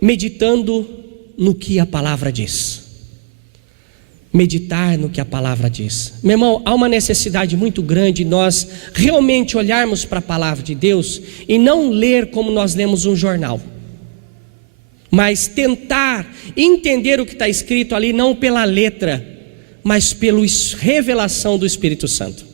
meditando no que a palavra diz. Meditar no que a palavra diz. Meu irmão, há uma necessidade muito grande de nós realmente olharmos para a palavra de Deus e não ler como nós lemos um jornal, mas tentar entender o que está escrito ali, não pela letra, mas pela revelação do Espírito Santo.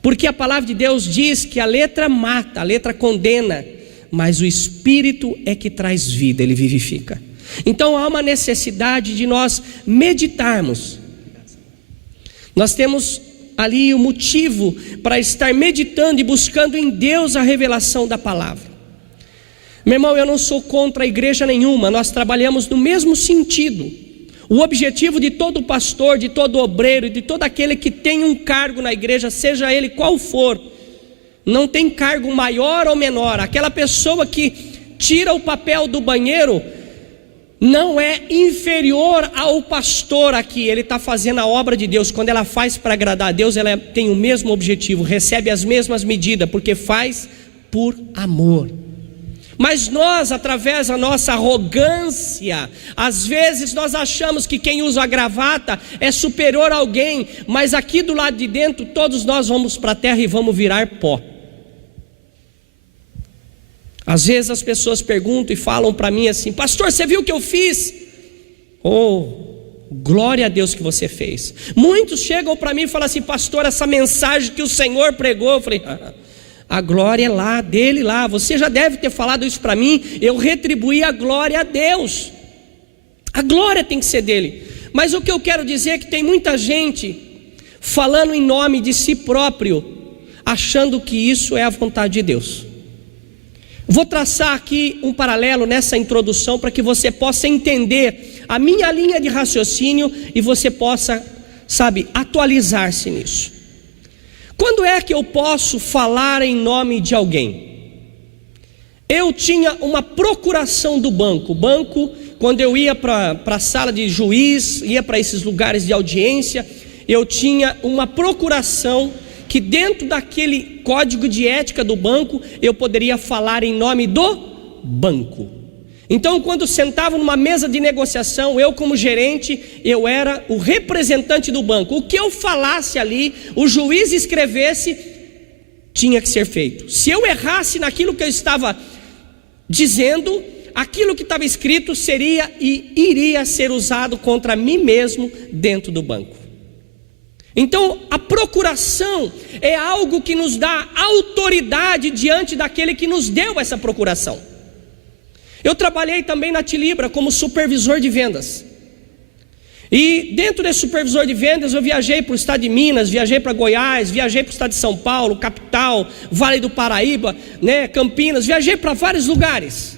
Porque a palavra de Deus diz que a letra mata, a letra condena, mas o Espírito é que traz vida, ele vivifica. Então há uma necessidade de nós meditarmos. Nós temos ali o motivo para estar meditando e buscando em Deus a revelação da palavra. Meu irmão, eu não sou contra a igreja nenhuma, nós trabalhamos no mesmo sentido. O objetivo de todo pastor, de todo obreiro, de todo aquele que tem um cargo na igreja, seja ele qual for, não tem cargo maior ou menor, aquela pessoa que tira o papel do banheiro não é inferior ao pastor aqui, ele está fazendo a obra de Deus. Quando ela faz para agradar a Deus, ela tem o mesmo objetivo, recebe as mesmas medidas, porque faz por amor. Mas nós, através da nossa arrogância, às vezes nós achamos que quem usa a gravata é superior a alguém, mas aqui do lado de dentro todos nós vamos para a terra e vamos virar pó. Às vezes as pessoas perguntam e falam para mim assim: pastor, você viu o que eu fiz? Oh, glória a Deus que você fez. Muitos chegam para mim e falam assim: pastor, essa mensagem que o Senhor pregou. Eu falei: a glória é lá, dele lá, você já deve ter falado isso para mim. Eu retribuí a glória a Deus, a glória tem que ser dele. Mas o que eu quero dizer é que tem muita gente falando em nome de si próprio, achando que isso é a vontade de Deus. Vou traçar aqui um paralelo nessa introdução para que você possa entender a minha linha de raciocínio e você possa, atualizar-se nisso. Quando é que eu posso falar em nome de alguém? Eu tinha uma procuração do banco. O banco, quando eu ia para a sala de juiz, ia para esses lugares de audiência, eu tinha uma procuração que dentro daquele código de ética do banco, eu poderia falar em nome do banco. Então, quando sentava numa mesa de negociação, eu como gerente, eu era o representante do banco. O que eu falasse ali, o juiz escrevesse, tinha que ser feito. Se eu errasse naquilo que eu estava dizendo, aquilo que estava escrito seria e iria ser usado contra mim mesmo dentro do banco. Então a procuração é algo que nos dá autoridade diante daquele que nos deu essa procuração. Eu trabalhei também na Tilibra como supervisor de vendas. E dentro desse supervisor de vendas eu viajei para o estado de Minas, viajei para Goiás, viajei para o estado de São Paulo, capital, Vale do Paraíba, Campinas, viajei para vários lugares.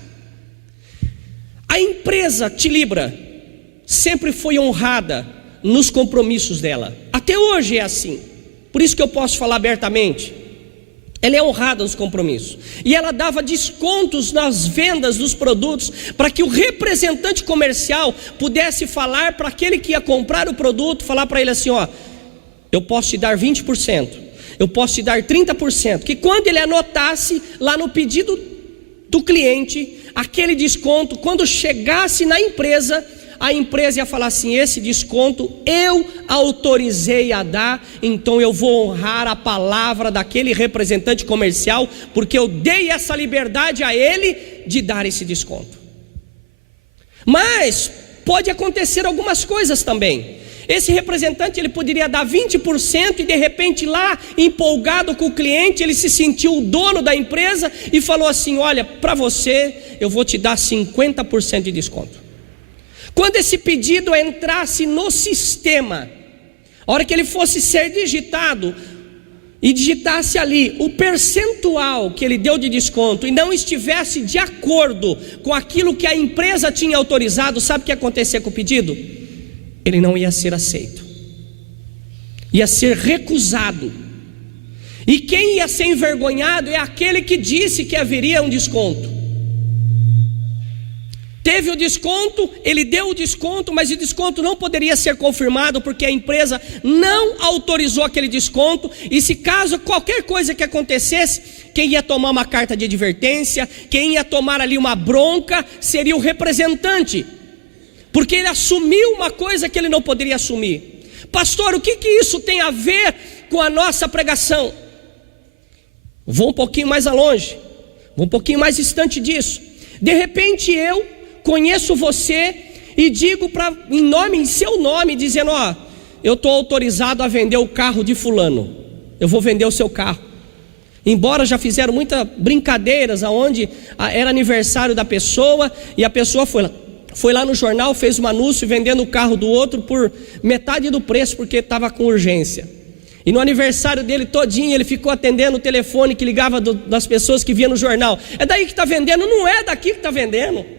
A empresa Tilibra sempre foi honrada nos compromissos dela. Até hoje é assim. Por isso que eu posso falar abertamente. Ela é honrada nos compromissos. E ela dava descontos nas vendas dos produtos, para que o representante comercial pudesse falar para aquele que ia comprar o produto, falar para ele assim: ó, eu posso te dar 20%, eu posso te dar 30%, que quando ele anotasse lá no pedido do cliente, aquele desconto, quando chegasse na empresa, a empresa ia falar assim: esse desconto eu autorizei a dar, então eu vou honrar a palavra daquele representante comercial, porque eu dei essa liberdade a ele de dar esse desconto. Mas pode acontecer algumas coisas também. Esse representante ele poderia dar 20% e de repente lá, empolgado com o cliente, ele se sentiu o dono da empresa e falou assim: olha, para você eu vou te dar 50% de desconto. Quando esse pedido entrasse no sistema, a hora que ele fosse ser digitado e digitasse ali o percentual que ele deu de desconto e não estivesse de acordo com aquilo que a empresa tinha autorizado, sabe o que ia acontecer com o pedido? Ele não ia ser aceito, ia ser recusado. E quem ia ser envergonhado é aquele que disse que haveria um desconto. Teve o desconto, ele deu o desconto, mas o desconto não poderia ser confirmado porque a empresa não autorizou aquele desconto. E se caso qualquer coisa que acontecesse, quem ia tomar uma carta de advertência, quem ia tomar ali uma bronca, seria o representante, porque ele assumiu uma coisa que ele não poderia assumir. Pastor, o que isso tem a ver com a nossa pregação? Vou um pouquinho mais longe, vou um pouquinho mais distante disso. De repente eu conheço você e digo em seu nome, dizendo: ó, eu estou autorizado a vender o carro de fulano, eu vou vender o seu carro. Embora já fizeram muitas brincadeiras, aonde era aniversário da pessoa, e a pessoa foi lá no jornal, fez um anúncio vendendo o carro do outro por metade do preço, porque estava com urgência. E no aniversário dele todinho, ele ficou atendendo o telefone que ligava das pessoas que via no jornal: é daí que está vendendo? Não é daqui que está vendendo.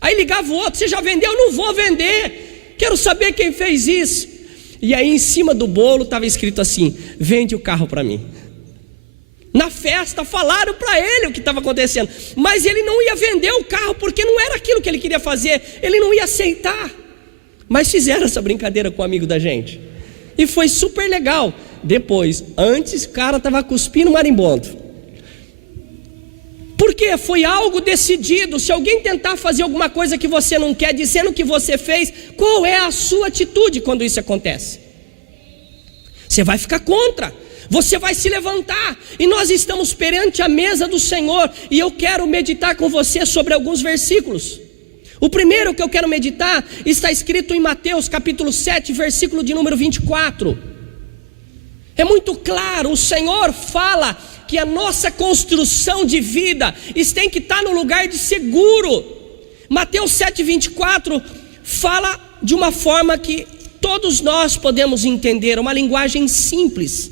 Aí ligava o outro: você já vendeu? Não vou vender, quero saber quem fez isso. E aí em cima do bolo estava escrito assim: vende o carro para mim. Na festa falaram para ele o que estava acontecendo, mas ele não ia vender o carro, porque não era aquilo que ele queria fazer, ele não ia aceitar. Mas fizeram essa brincadeira com um amigo da gente, e foi super legal. Depois, antes o cara estava cuspindo marimbondo, porque foi algo decidido. Se alguém tentar fazer alguma coisa que você não quer, dizendo que você fez, qual é a sua atitude quando isso acontece? Você vai ficar contra, você vai se levantar. E nós estamos perante a mesa do Senhor, e eu quero meditar com você sobre alguns versículos. O primeiro que eu quero meditar está escrito em Mateus capítulo 7, versículo de número 24. É muito claro, o Senhor fala que a nossa construção de vida tem que estar no lugar de seguro. Mateus 7, 24 fala de uma forma que todos nós podemos entender, uma linguagem simples.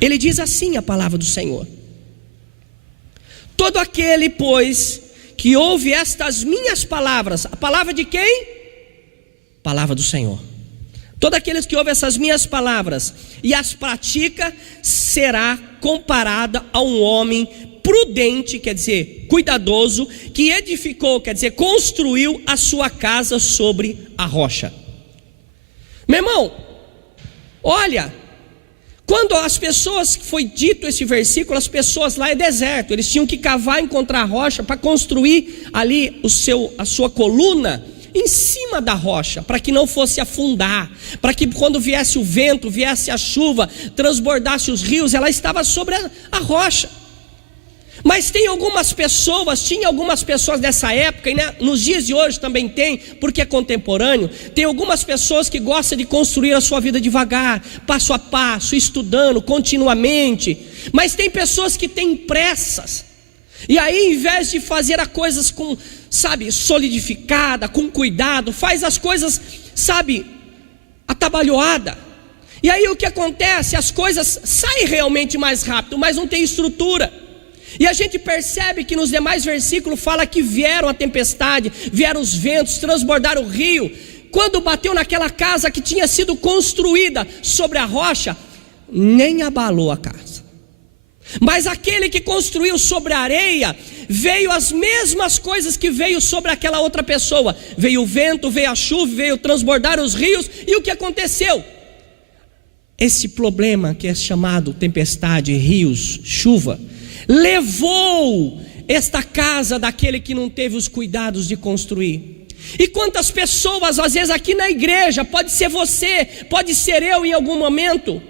Ele diz assim, a palavra do Senhor: todo aquele, pois, que ouve estas minhas palavras. A palavra de quem? Palavra do Senhor. Todo aquele que ouve essas minhas palavras e as pratica, será comparada a um homem prudente, quer dizer, cuidadoso, que edificou, quer dizer, construiu a sua casa sobre a rocha. Meu irmão, olha, quando as pessoas, foi dito esse versículo, as pessoas lá é deserto, eles tinham que cavar, encontrar a rocha para construir ali a sua coluna em cima da rocha, para que não fosse afundar, para que quando viesse o vento, viesse a chuva, transbordasse os rios, ela estava sobre a rocha. Mas tinha algumas pessoas dessa época, e nos dias de hoje também tem, porque é contemporâneo, tem algumas pessoas que gostam de construir a sua vida devagar, passo a passo, estudando continuamente. Mas tem pessoas que têm pressas, e aí em vez de fazer as coisas com, solidificada, com cuidado, faz as coisas, atabalhoada. E aí o que acontece? As coisas saem realmente mais rápido, mas não tem estrutura. E a gente percebe que nos demais versículos fala que vieram a tempestade, vieram os ventos, transbordaram o rio. Quando bateu naquela casa que tinha sido construída sobre a rocha, nem abalou a casa. Mas aquele que construiu sobre a areia, veio as mesmas coisas que veio sobre aquela outra pessoa. Veio o vento, veio a chuva, veio transbordar os rios. E o que aconteceu? Esse problema que é chamado tempestade, rios, chuva, levou esta casa daquele que não teve os cuidados de construir. E quantas pessoas, às vezes aqui na igreja, pode ser você, pode ser eu em algum momento,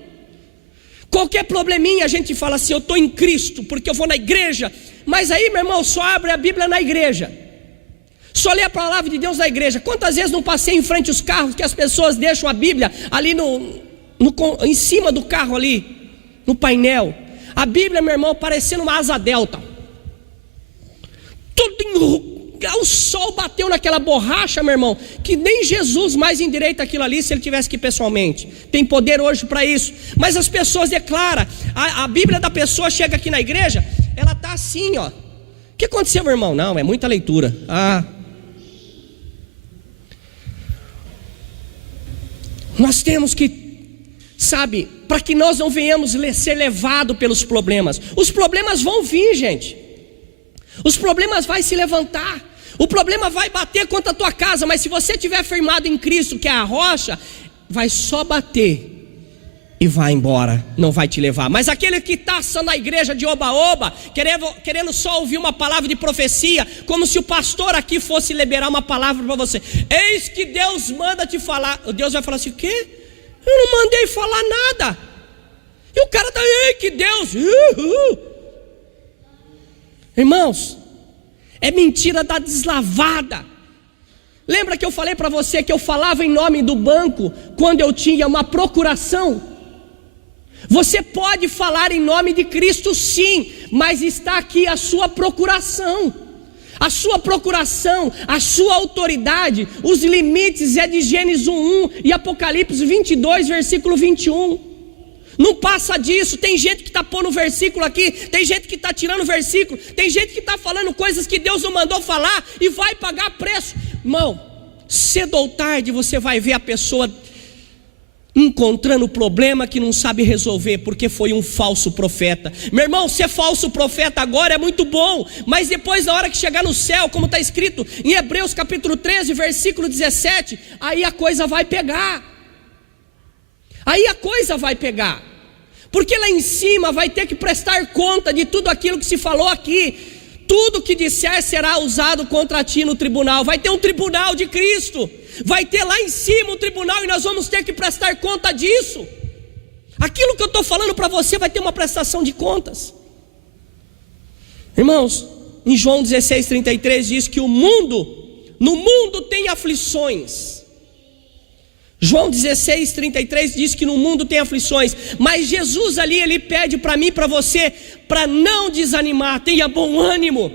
qualquer probleminha a gente fala assim: eu estou em Cristo, porque eu vou na igreja. Mas aí, meu irmão, só abre a Bíblia na igreja, só lê a palavra de Deus na igreja. Quantas vezes não passei em frente aos carros que as pessoas deixam a Bíblia ali em cima do carro ali, no painel. A Bíblia, meu irmão, parecendo uma asa delta, tudo enrugado, o sol bateu naquela borracha, meu irmão, que nem Jesus mais endireita aquilo ali se ele tivesse que ir pessoalmente. Tem poder hoje para isso. Mas as pessoas declaram, a Bíblia da pessoa chega aqui na igreja, ela está assim, ó. O que aconteceu, meu irmão? Não, é muita leitura. Nós temos que, para que nós não venhamos ser levados pelos problemas. Os problemas vão vir, gente. Os problemas vão se levantar, o problema vai bater contra a tua casa, mas se você estiver firmado em Cristo, que é a rocha, vai só bater e vai embora, não vai te levar. Mas aquele que está só na igreja de oba-oba, querendo só ouvir uma palavra de profecia, como se o pastor aqui fosse liberar uma palavra para você: eis que Deus manda te falar. Deus vai falar assim: o quê? Eu não mandei falar nada. E o cara está: ei, que Deus. Irmãos, é mentira da deslavada. Lembra que eu falei para você que eu falava em nome do banco quando eu tinha uma procuração? Você pode falar em nome de Cristo sim, mas está aqui a sua procuração. A sua procuração, a sua autoridade, os limites é de Gênesis 1:1 e Apocalipse 22, versículo 21. Não passa disso. Tem gente que está pondo versículo aqui, tem gente que está tirando versículo, tem gente que está falando coisas que Deus não mandou falar e vai pagar preço. Irmão, cedo ou tarde você vai ver a pessoa encontrando o problema que não sabe resolver, porque foi um falso profeta. Meu irmão, ser falso profeta agora é muito bom, mas depois, na hora que chegar no céu, como está escrito em Hebreus capítulo 13, versículo 17, aí a coisa vai pegar. Aí a coisa vai pegar, porque lá em cima vai ter que prestar conta de tudo aquilo que se falou aqui. Tudo que disser será usado contra ti no tribunal. Vai ter um tribunal de Cristo, vai ter lá em cima um tribunal, e nós vamos ter que prestar conta disso. Aquilo que eu estou falando para você vai ter uma prestação de contas. Irmãos, em João 16:33 diz que no mundo tem aflições. João 16:33 diz que no mundo tem aflições, mas Jesus ali, ele pede para mim e para você, para não desanimar, tenha bom ânimo.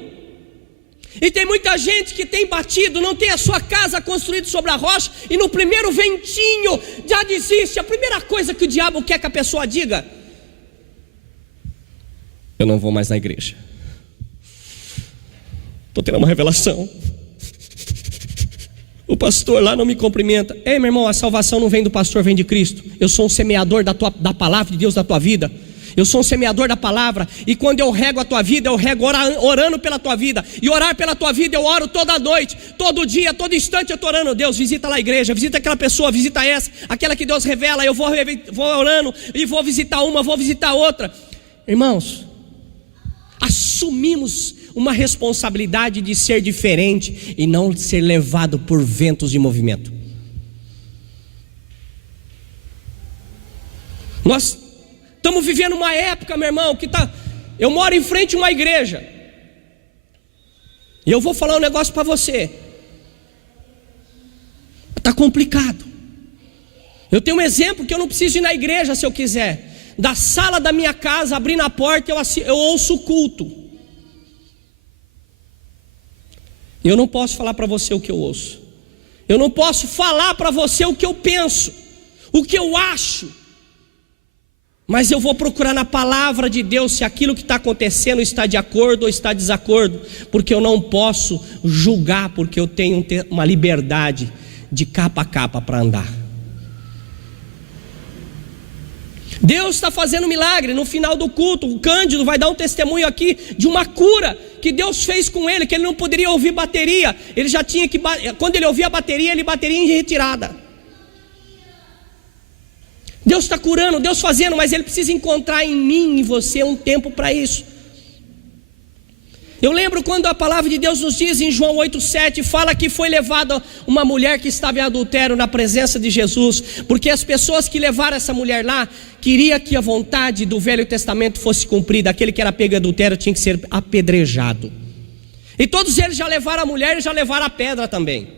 E tem muita gente que tem batido, não tem a sua casa construída sobre a rocha, e no primeiro ventinho já desiste. A primeira coisa que o diabo quer que a pessoa diga: eu não vou mais na igreja, estou tendo uma revelação, o pastor lá não me cumprimenta. Ei, meu irmão, a salvação não vem do pastor, vem de Cristo. Eu sou um semeador da palavra de Deus na tua vida. Eu sou um semeador da palavra, e quando eu rego a tua vida, eu rego orando pela tua vida. E orar pela tua vida, eu oro toda noite, todo dia, todo instante eu estou orando. Deus, visita lá a igreja, visita aquela pessoa, visita essa, aquela que Deus revela. Eu vou orando, e vou visitar uma, vou visitar outra. Irmãos, assumimos uma responsabilidade de ser diferente e não ser levado por ventos de movimento. Nós estamos vivendo uma época, meu irmão, eu moro em frente a uma igreja, e eu vou falar um negócio para você. Está complicado. Eu tenho um exemplo que eu não preciso ir na igreja se eu quiser. Da sala da minha casa, abrindo a porta, eu ouço o culto. Eu não posso falar para você o que eu ouço. Eu não posso falar para você o que eu penso, o que eu acho. Mas eu vou procurar na palavra de Deus se aquilo que está acontecendo está de acordo ou está desacordo. Porque eu não posso julgar, porque eu tenho uma liberdade de capa a capa para andar. Deus está fazendo um milagre. No final do culto, o Cândido vai dar um testemunho aqui de uma cura que Deus fez com ele, que ele não poderia ouvir bateria. Ele já tinha que, quando ele ouvia a bateria, ele bateria em retirada. Deus está curando, Deus fazendo, mas Ele precisa encontrar em mim e em você um tempo para isso. Eu lembro quando a palavra de Deus nos diz em João 8,7, fala que foi levada uma mulher que estava em adultério na presença de Jesus, porque as pessoas que levaram essa mulher lá, queria que a vontade do Velho Testamento fosse cumprida. Aquele que era pego em adultério tinha que ser apedrejado. E todos eles já levaram a mulher e já levaram a pedra também.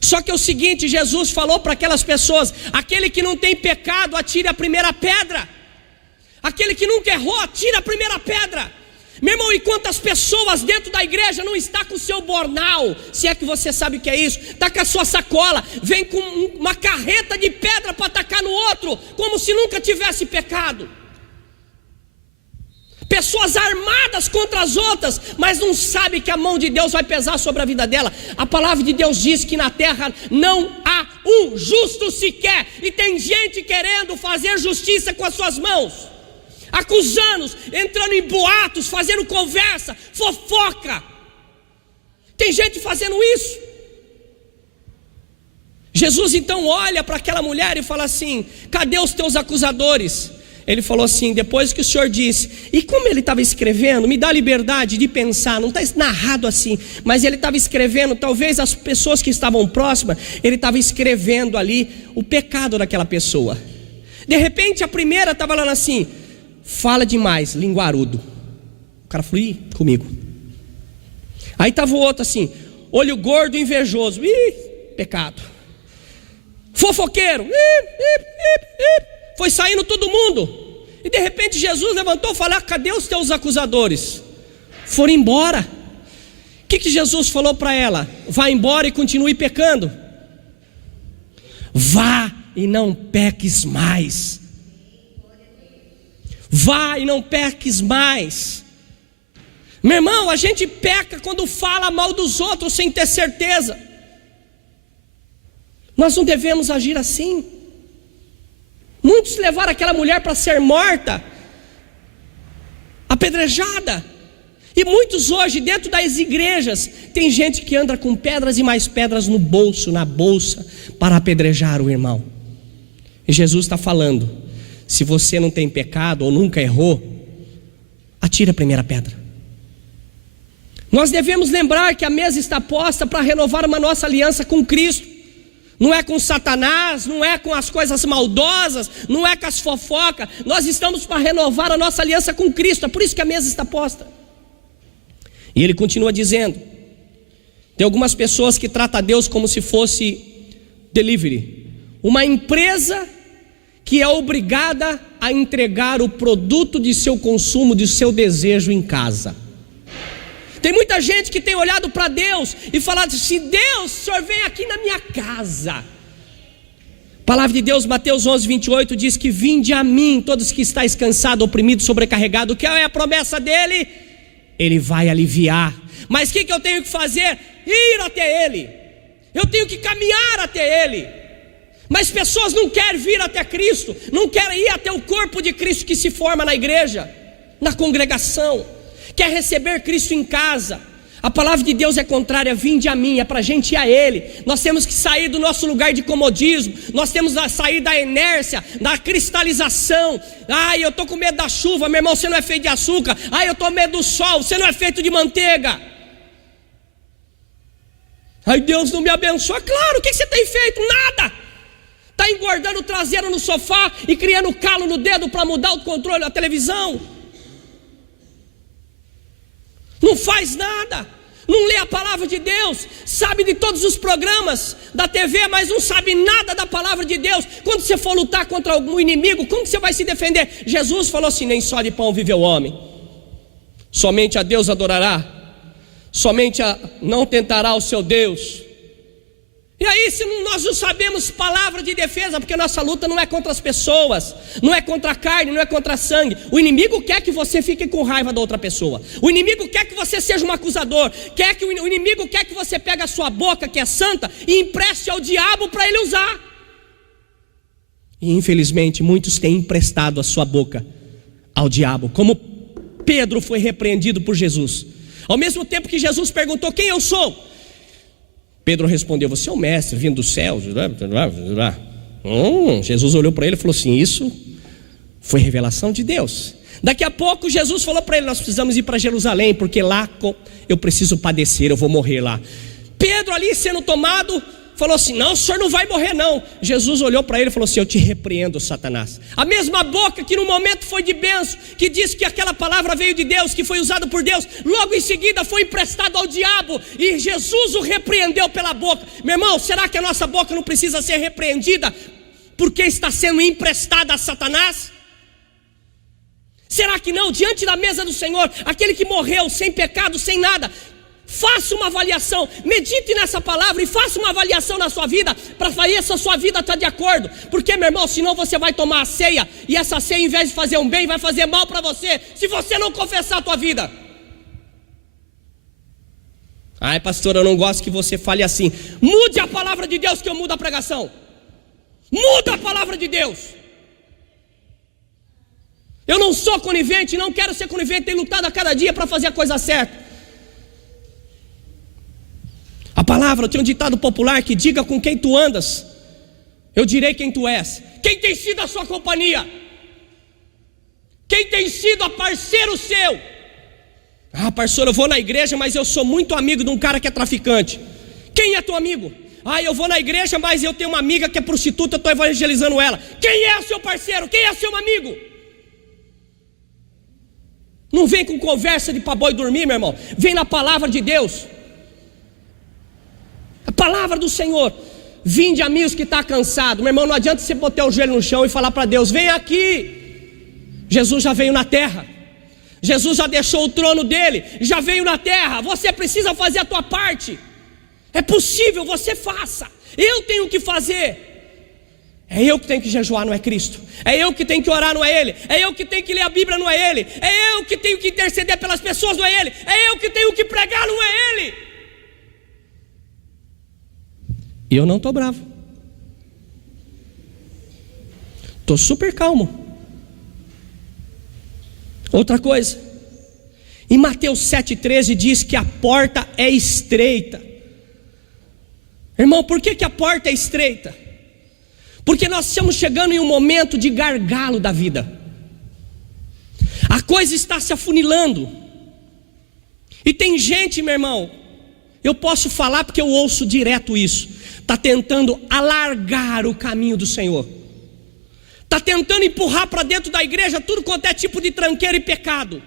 Só que é o seguinte, Jesus falou para aquelas pessoas: aquele que não tem pecado, atire a primeira pedra. Aquele que nunca errou, atira a primeira pedra. Meu irmão, e quantas pessoas dentro da igreja não está com o seu bornal, se é que você sabe o que é isso, está com a sua sacola, vem com uma carreta de pedra para atacar no outro, como se nunca tivesse pecado. Pessoas armadas contra as outras, mas não sabe que a mão de Deus vai pesar sobre a vida dela. A palavra de Deus diz que na terra não há um justo sequer, e tem gente querendo fazer justiça com as suas mãos. acusando, entrando em boatos, fazendo conversa, fofoca. Tem gente fazendo isso. Jesus então olha para aquela mulher e fala assim: cadê os teus acusadores? Ele falou assim, depois que o Senhor disse, e como ele estava escrevendo, me dá liberdade de pensar, não está narrado assim, mas ele estava escrevendo, talvez as pessoas que estavam próximas, ele estava escrevendo ali o pecado daquela pessoa. De repente a primeira estava falando assim: fala demais, linguarudo. O cara falou: ih, comigo. Aí estava o outro assim: olho gordo, invejoso. Ih, pecado. Fofoqueiro. Foi saindo todo mundo. E de repente Jesus levantou e falou: cadê os teus acusadores? Foram embora. O que Jesus falou para ela? Vá embora e continue pecando. Vá e não peques mais. Vá e não peques mais. Meu irmão, a gente peca quando fala mal dos outros sem ter certeza. Nós não devemos agir assim. Muitos levaram aquela mulher para ser morta, apedrejada. E muitos hoje, dentro das igrejas, tem gente que anda com pedras e mais pedras no bolso, na bolsa, para apedrejar o irmão. E Jesus está falando: se você não tem pecado ou nunca errou, atire a primeira pedra. Nós devemos lembrar que a mesa está posta para renovar uma nossa aliança com Cristo. Não é com Satanás, não é com as coisas maldosas, não é com as fofocas. Nós estamos para renovar a nossa aliança com Cristo. É por isso que a mesa está posta. E ele continua dizendo: tem algumas pessoas que tratam Deus como se fosse delivery, uma empresa que é obrigada a entregar o produto de seu consumo, de seu desejo em casa. Tem muita gente que tem olhado para Deus e falado assim: Deus, o Senhor vem aqui na minha casa. A palavra de Deus, Mateus 11:28 diz que: vinde a mim todos que estáis cansados, oprimidos, sobrecarregados. O que é a promessa dele? Ele vai aliviar. Mas o que eu tenho que fazer? Ir até Ele. Eu tenho que caminhar até Ele. Mas pessoas não querem vir até Cristo, não querem ir até o corpo de Cristo que se forma na igreja, na congregação. Quer receber Cristo em casa. A palavra de Deus é contrária: vinde a mim, é para a gente ir a Ele. Nós temos que sair do nosso lugar de comodismo, nós temos que sair da inércia, da cristalização. Ai, eu estou com medo da chuva, meu irmão, você não é feito de açúcar. Ai, eu estou com medo do sol, você não é feito de manteiga. Ai, Deus não me abençoa. Claro, o que você tem feito? Nada. Está engordando o traseiro no sofá e criando calo no dedo para mudar o controle da televisão. Não faz nada, não lê a palavra de Deus, sabe de todos os programas da TV, mas não sabe nada da palavra de Deus. Quando você for lutar contra algum inimigo, como que você vai se defender? Jesus falou assim: nem só de pão vive o homem, somente a Deus adorará, somente não tentará o seu Deus. E aí, se nós não sabemos palavra de defesa, porque nossa luta não é contra as pessoas, não é contra a carne, não é contra sangue. O inimigo quer que você fique com raiva da outra pessoa. O inimigo quer que você seja um acusador. O inimigo quer que você pegue a sua boca, que é santa, e empreste ao diabo para ele usar. E infelizmente muitos têm emprestado a sua boca ao diabo, como Pedro foi repreendido por Jesus. Ao mesmo tempo que Jesus perguntou: quem eu sou? Pedro respondeu: você é o mestre vindo dos céus. Jesus olhou para ele e falou assim: isso foi revelação de Deus. Daqui a pouco Jesus falou para ele: nós precisamos ir para Jerusalém, porque lá eu preciso padecer, eu vou morrer lá. Pedro ali sendo tomado, falou assim: não, o senhor não vai morrer não. Jesus olhou para ele e falou assim: eu te repreendo, Satanás. A mesma boca que no momento foi de bênção, que disse que aquela palavra veio de Deus, que foi usada por Deus, logo em seguida foi emprestado ao diabo, e Jesus o repreendeu pela boca. Meu irmão, será que a nossa boca não precisa ser repreendida porque está sendo emprestada a Satanás? Será que não? Diante da mesa do Senhor, aquele que morreu sem pecado, sem nada, faça uma avaliação, medite nessa palavra e faça uma avaliação na sua vida, para ver se a sua vida está de acordo. Porque, meu irmão, senão você vai tomar a ceia, e essa ceia, em vez de fazer um bem, vai fazer mal para você, se você não confessar a tua vida. Ai, pastor, eu não gosto que você fale assim. Mude a palavra de Deus, que eu mudo a pregação. Muda a palavra de Deus. Eu não sou conivente, não quero ser conivente, tenho lutado a cada dia para fazer a coisa certa. A palavra, tem um ditado popular que diga com quem tu andas, eu direi quem tu és. Quem tem sido a sua companhia? Quem tem sido a parceiro seu? Pastor, eu vou na igreja, mas eu sou muito amigo de um cara que é traficante. Quem é teu amigo? Eu vou na igreja, mas eu tenho uma amiga que é prostituta, eu estou evangelizando ela. Quem é o seu parceiro? Quem é seu amigo? Não vem com conversa de pra boi dormir, meu irmão. Vem na palavra de Deus. A palavra do Senhor. Vinde amigos que está cansado. Meu irmão, não adianta você botar o joelho no chão e falar para Deus, vem aqui. Jesus já veio na terra. Jesus já deixou o trono dele, já veio na terra. Você precisa fazer a tua parte. É possível, você faça. Eu tenho que fazer. É eu que tenho que jejuar, não é Cristo. É eu que tenho que orar, não é Ele. É eu que tenho que ler a Bíblia, não é Ele. É eu que tenho que interceder pelas pessoas, não é Ele. É eu que tenho que pregar, não é Ele. E eu não estou bravo. Estou super calmo. Outra coisa, em Mateus 7,13 diz que a porta é estreita. Irmão, por que a porta é estreita? Porque nós estamos chegando em um momento de gargalo da vida. A coisa está se afunilando. E tem gente, meu irmão, eu posso falar porque eu ouço direto isso, está tentando alargar o caminho do Senhor. Está tentando empurrar para dentro da igreja tudo quanto é tipo de tranqueira e pecado.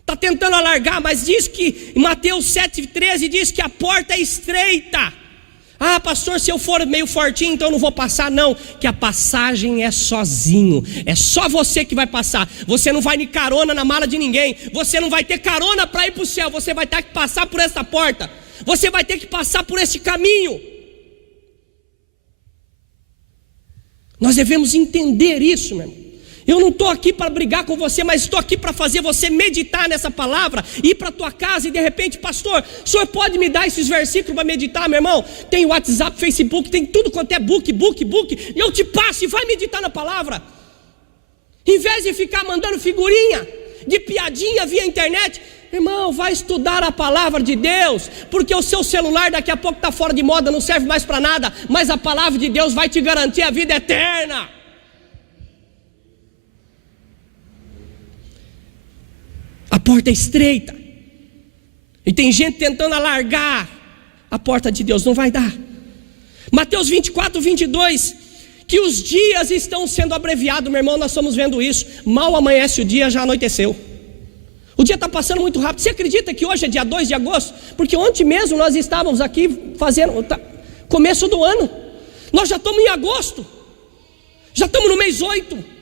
Está tentando alargar, mas diz que em Mateus 7,13 diz que a porta é estreita. Pastor, se eu for meio fortinho, então eu não vou passar. Não, que a passagem é sozinho. É só você que vai passar. Você não vai de carona na mala de ninguém. Você não vai ter carona para ir para o céu. Você vai ter que passar por essa porta. Você vai ter que passar por esse caminho. Nós devemos entender isso, meu irmão. Eu não estou aqui para brigar com você, mas estou aqui para fazer você meditar nessa palavra, ir para a tua casa e de repente, pastor, o senhor pode me dar esses versículos para meditar, meu irmão? Tem WhatsApp, Facebook, tem tudo quanto é book, e eu te passo e vai meditar na palavra. Em vez de ficar mandando figurinha, de piadinha via internet, irmão, vai estudar a palavra de Deus, porque o seu celular daqui a pouco está fora de moda, não serve mais para nada, mas a palavra de Deus vai te garantir a vida eterna. A porta é estreita, e tem gente tentando alargar a porta de Deus, não vai dar. Mateus 24, 22, que os dias estão sendo abreviados, meu irmão, nós estamos vendo isso. Mal amanhece o dia, já anoiteceu. O dia está passando muito rápido. Você acredita que hoje é dia 2 de agosto? Porque ontem mesmo nós estávamos aqui fazendo começo do ano. Nós já estamos em agosto. Já estamos no mês 8.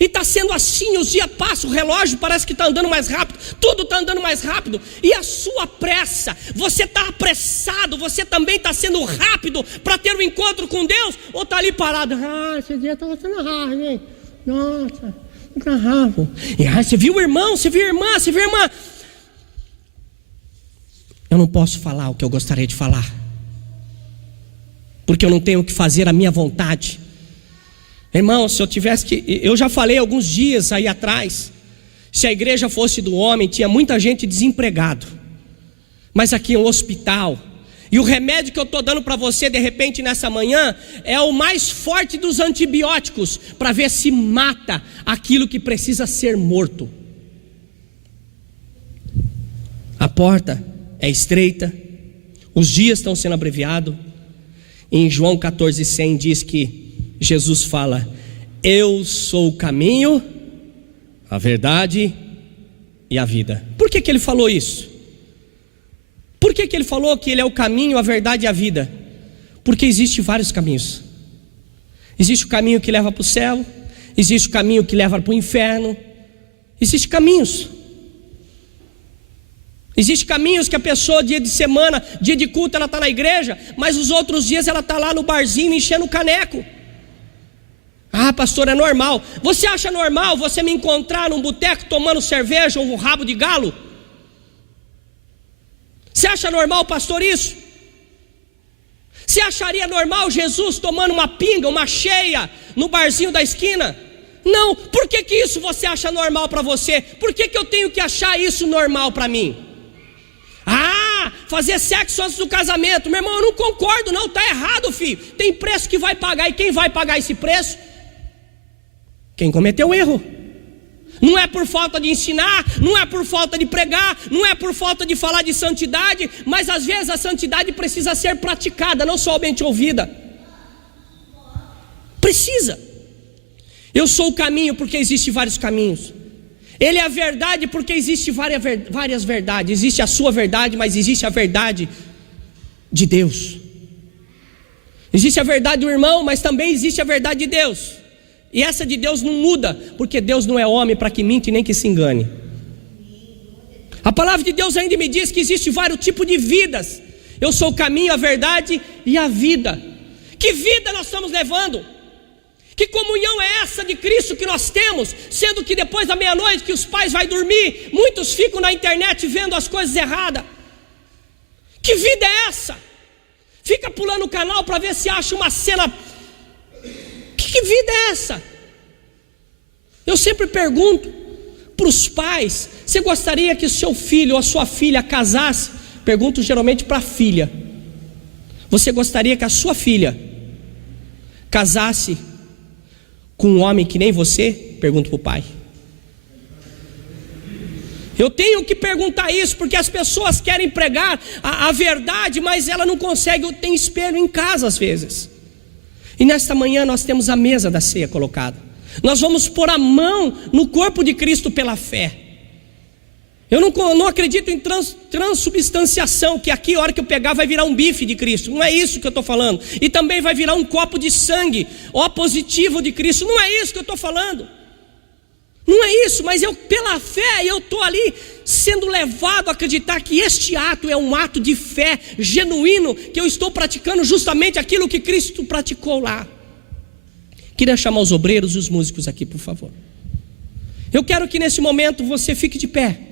E está sendo assim, os dias passam, o relógio parece que está andando mais rápido. Tudo está andando mais rápido. E a sua pressa, você está apressado, você também está sendo rápido para ter um encontro com Deus? Ou está ali parado? Esse dia está sendo rápido, hein? Nossa, está rápido. Você viu o irmão, você viu a irmã, você viu a irmã. Eu não posso falar o que eu gostaria de falar, porque eu não tenho que fazer a minha vontade. Irmão, se eu tivesse que... Eu já falei alguns dias aí atrás, se a igreja fosse do homem, tinha muita gente desempregado. Mas aqui é um hospital. E o remédio que eu estou dando para você de repente nessa manhã é o mais forte dos antibióticos, para ver se mata aquilo que precisa ser morto. A porta é estreita, os dias estão sendo abreviados. Em João 14,100 diz que Jesus fala: eu sou o caminho, a verdade e a vida. Por que ele falou isso? Por que ele falou que ele é o caminho, a verdade e a vida? Porque existem vários caminhos. Existe o caminho que leva para o céu, existe o caminho que leva para o inferno. Existem caminhos. Existem caminhos que a pessoa, dia de semana, dia de culto, ela está na igreja, mas os outros dias ela está lá no barzinho enchendo o caneco. Pastor, é normal. Você acha normal você me encontrar num boteco tomando cerveja ou um rabo de galo? Você acha normal, pastor, isso? Você acharia normal Jesus tomando uma pinga, uma cheia no barzinho da esquina? Não, por que isso você acha normal para você? Por que eu tenho que achar isso normal para mim? Fazer sexo antes do casamento, meu irmão, eu não concordo não, está errado, filho. Tem preço que vai pagar, e quem vai pagar esse preço? Quem cometeu erro. Não é por falta de ensinar, não é por falta de pregar, não é por falta de falar de santidade, mas às vezes a santidade precisa ser praticada, não somente ouvida. Precisa. Eu sou o caminho porque existem vários caminhos. Ele é a verdade porque existem várias verdades. Existe a sua verdade, mas existe a verdade de Deus. Existe a verdade do irmão, mas também existe a verdade de Deus. E essa de Deus não muda, porque Deus não é homem para que minta e nem que se engane. A palavra de Deus ainda me diz que existe vários tipos de vidas. Eu sou o caminho, a verdade e a vida. Que vida nós estamos levando? Que comunhão é essa de Cristo que nós temos? Sendo que depois da meia-noite que os pais vão dormir, muitos ficam na internet vendo as coisas erradas. Que vida é essa? Fica pulando o canal para ver se acha uma cena. Que vida é essa? Eu sempre pergunto para os pais: você gostaria que o seu filho ou a sua filha casasse? Pergunto geralmente para a filha. Você gostaria que a sua filha casasse com um homem que nem você? Pergunto para o pai. Eu tenho que perguntar isso, porque as pessoas querem pregar a verdade, mas ela não consegue. Eu tenho espelho em casa às vezes. E nesta manhã nós temos a mesa da ceia colocada. Nós vamos pôr a mão no corpo de Cristo pela fé. Eu não acredito em transubstanciação, que aqui a hora que eu pegar vai virar um bife de Cristo. Não é isso que eu estou falando. E também vai virar um copo de sangue, ó positivo de Cristo. Não é isso que eu estou falando. Não é isso, mas eu pela fé eu estou ali sendo levado a acreditar que este ato é um ato de fé genuíno, que eu estou praticando justamente aquilo que Cristo praticou lá. Queria chamar os obreiros e os músicos aqui, por favor. Eu quero que nesse momento você fique de pé.